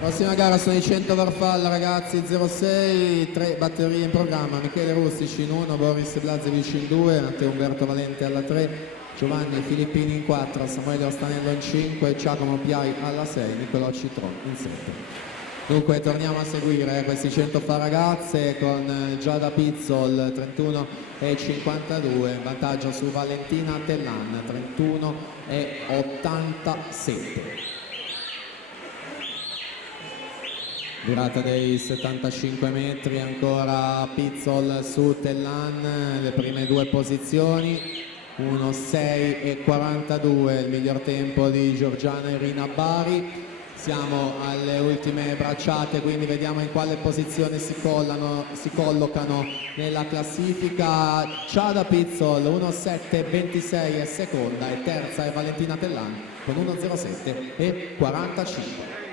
Prossima gara sono i 100 Farfalla ragazzi 06, 3 batterie in programma, Michele Rustici in 1, Boris Blazevic in 2, Matteo Umberto Valente alla 3, Giovanni Filippini in 4, Samuele Ostanello in 5, Giacomo Piai alla 6, Nicolò Citron in 7. Dunque torniamo a seguire questi 100 fa ragazze con Giada Pizzol 31 e 52, vantaggio su Valentina Tellan 31 e 87. Durata dei 75 metri, ancora Pizzol su Tellan, le prime due posizioni, 1:6 e 42, il miglior tempo di Giorgiana Irina Bari. Siamo alle ultime bracciate, quindi vediamo in quale posizione si collocano nella classifica. Giada Pizzol 1:7,26 è seconda e terza è Valentina Tellan con 1:07 e 45.